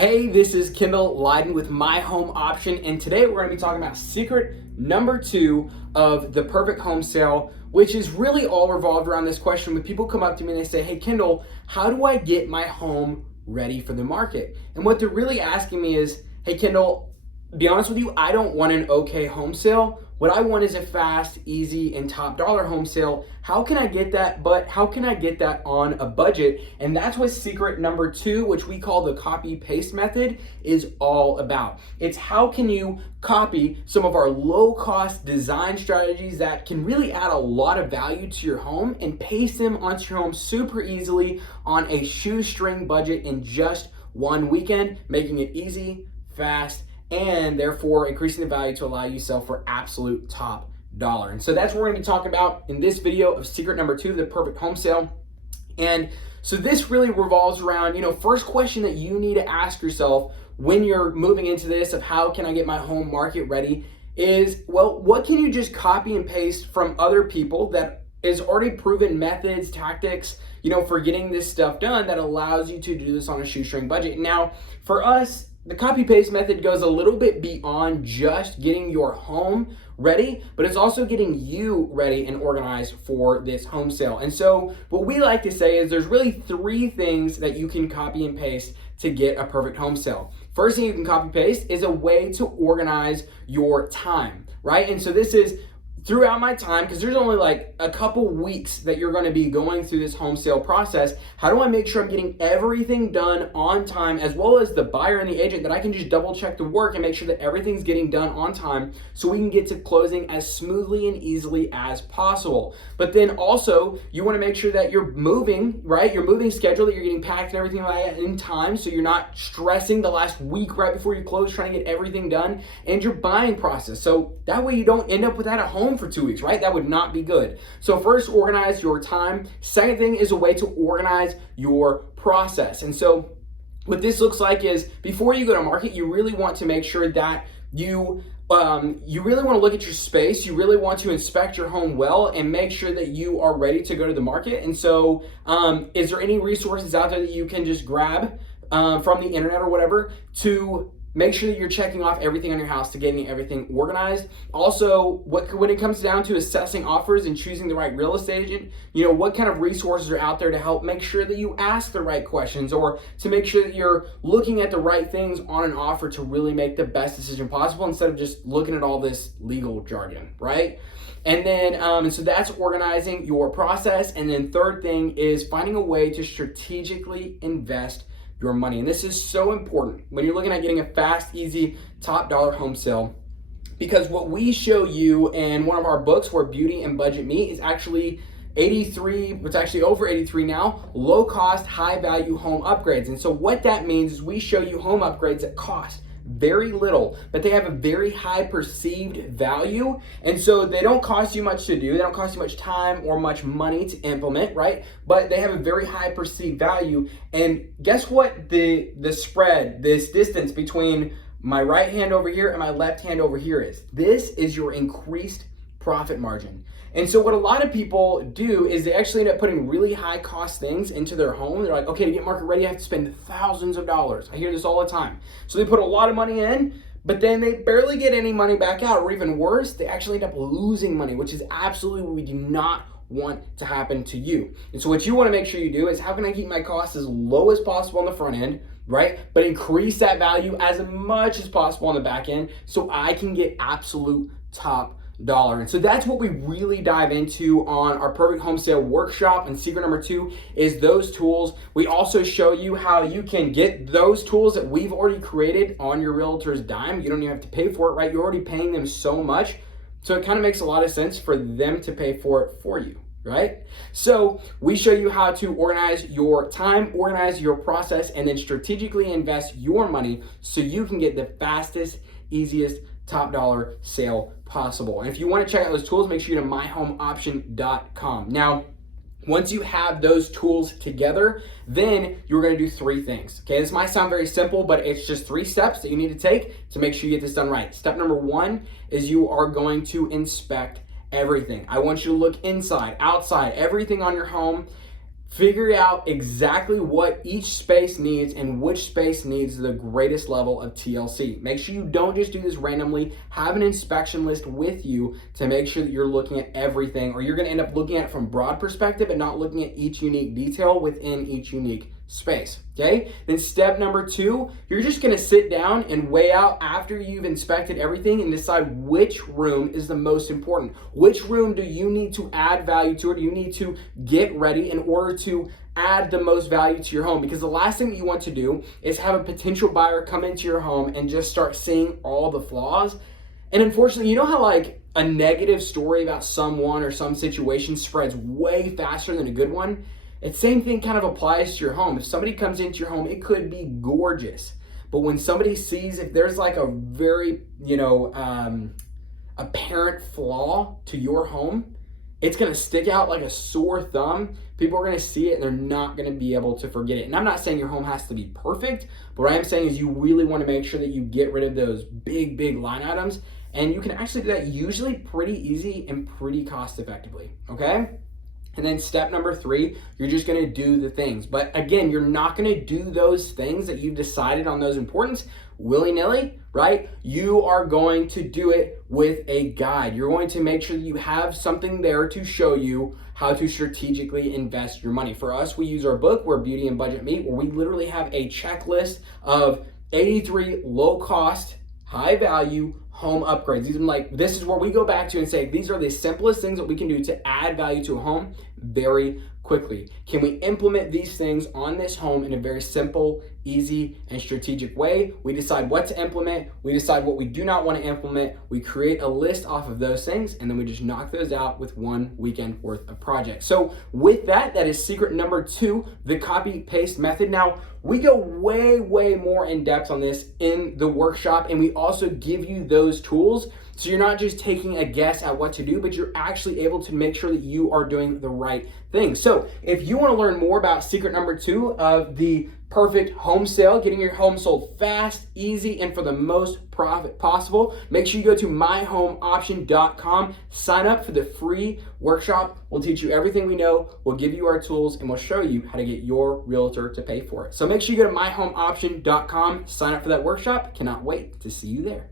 Hey, this is Kendall Leiden with My Home Option, and today we're going to be talking about secret number 2 of the perfect home sale, which is really all revolved around this question. When people come up to me and they say, hey Kendall, how do I get my home ready for the market? And what they're really asking me is, hey Kendall, be honest with you, I don't want an okay home sale. What I want is a fast, easy, and top dollar home sale. How can I get that? But how can I get that on a budget? And that's what secret number 2, which we call the copy paste method, is all about. It's how can you copy some of our low cost design strategies that can really add a lot of value to your home and paste them onto your home super easily on a shoestring budget in just one weekend, making it easy, fast, and therefore increasing the value to allow you to sell for absolute top dollar. And so that's what we're gonna be talking about in this video of secret number 2, the perfect home sale. And so this really revolves around, first question that you need to ask yourself when you're moving into this of how can I get my home market ready is, well, what can you just copy and paste from other people that is already proven methods, tactics, for getting this stuff done that allows you to do this on a shoestring budget. Now, for us, the copy paste method goes a little bit beyond just getting your home ready, but it's also getting you ready and organized for this home sale. And so what we like to say is there's really 3 things that you can copy and paste to get a perfect home sale. First thing you can copy paste is a way to organize your time, right? And so this is throughout my time, because there's only like a couple weeks that you're going to be going through this home sale process. How do I make sure I'm getting everything done on time, as well as the buyer and the agent, that I can just double check the work and make sure that everything's getting done on time so we can get to closing as smoothly and easily as possible. But then also you want to make sure that you're moving, right? Your moving schedule, that you're getting packed and everything like that in time, so you're not stressing the last week right before you close trying to get everything done, and your buying process. So that way you don't end up without a home for 2 weeks, right? That would not be good. So first, organize your time. Second thing is a way to organize your process. And so what this looks like is before you go to market, you really want to make sure that you really want to look at your space. You really want to inspect your home well and make sure that you are ready to go to the market. And so is there any resources out there that you can just grab from the internet or whatever to make sure that you're checking off everything on your house to getting everything organized? Also, when it comes down to assessing offers and choosing the right real estate agent, what kind of resources are out there to help make sure that you ask the right questions, or to make sure that you're looking at the right things on an offer to really make the best decision possible instead of just looking at all this legal jargon, right? And then, so that's organizing your process. And then third thing is finding a way to strategically invest your money. And this is so important when you're looking at getting a fast, easy, top dollar home sale, because what we show you in one of our books, Where Beauty and Budget Meet, is actually 83, it's actually over 83 now, low cost, high value home upgrades. And so what that means is we show you home upgrades that cost very little, but they have a very high perceived value. And so they don't cost you much to do. They don't cost you much time or much money to implement, right? But they have a very high perceived value. And guess what the spread, this distance between my right hand over here and my left hand over here is? This is your increased profit margin. And so what a lot of people do is they actually end up putting really high cost things into their home. They're like, okay, to get market ready, I have to spend thousands of dollars. I hear this all the time. So they put a lot of money in, but then they barely get any money back out, or even worse, they actually end up losing money, which is absolutely what we do not want to happen to you. And so what you want to make sure you do is, how can I keep my costs as low as possible on the front end, right? But increase that value as much as possible on the back end so I can get absolute top dollar. And so that's what we really dive into on our perfect home sale workshop. And secret number 2 is those tools. We also show you how you can get those tools that we've already created on your realtor's dime. You don't even have to pay for it, right? You're already paying them so much. So it kind of makes a lot of sense for them to pay for it for you, right? So we show you how to organize your time, organize your process, and then strategically invest your money so you can get the fastest, easiest, top dollar sale possible. And if you want to check out those tools, make sure you go to myhomeoption.com. Now, once you have those tools together, then you're going to do 3 things. Okay, this might sound very simple, but it's just 3 steps that you need to take to make sure you get this done right. Step number 1 is you are going to inspect everything. I want you to look inside, outside, everything on your home Figure out exactly what each space needs and which space needs the greatest level of TLC. Make sure you don't just do this randomly. Have an inspection list with you to make sure that you're looking at everything, or you're going to end up looking at it from broad perspective and not looking at each unique detail within each unique space. Okay? Then step number 2, you're just going to sit down and weigh out after you've inspected everything and decide which room is the most important. Which room do you need to add value to, or do you need to get ready in order to add the most value to your home? Because the last thing that you want to do is have a potential buyer come into your home and just start seeing all the flaws. And unfortunately, you know how like a negative story about someone or some situation spreads way faster than a good one? The same thing kind of applies to your home. If somebody comes into your home, it could be gorgeous. But when somebody sees, if there's like a very, apparent flaw to your home, it's going to stick out like a sore thumb. People are going to see it and they're not going to be able to forget it. And I'm not saying your home has to be perfect, but what I am saying is you really want to make sure that you get rid of those big line items. And you can actually do that usually pretty easy and pretty cost effectively, okay? And then step number 3, you're just going to do the things. But again, you're not going to do those things that you've decided on those importance willy-nilly, right? You are going to do it with a guide. You're going to make sure that you have something there to show you how to strategically invest your money. For us, we use our book, Where Beauty and Budget Meet, where we literally have a checklist of 83 low-cost, high-value home upgrades. This is where we go back to and say, these are the simplest things that we can do to add value to a home very quickly. Can we implement these things on this home in a very simple, easy, and strategic way? We decide what to implement. We decide what we do not want to implement. We create a list off of those things, and then we just knock those out with one weekend worth of projects. So with that, that is secret number 2, the copy-paste method. Now, we go way more in depth on this in the workshop, and we also give you those tools. So you're not just taking a guess at what to do, but you're actually able to make sure that you are doing the right thing. So if you want to learn more about secret number 2 of the perfect home sale, getting your home sold fast, easy, and for the most profit possible, make sure you go to myhomeoption.com, sign up for the free workshop. We'll teach you everything we know, we'll give you our tools, and we'll show you how to get your realtor to pay for it. So make sure you go to myhomeoption.com, sign up for that workshop. Cannot wait to see you there.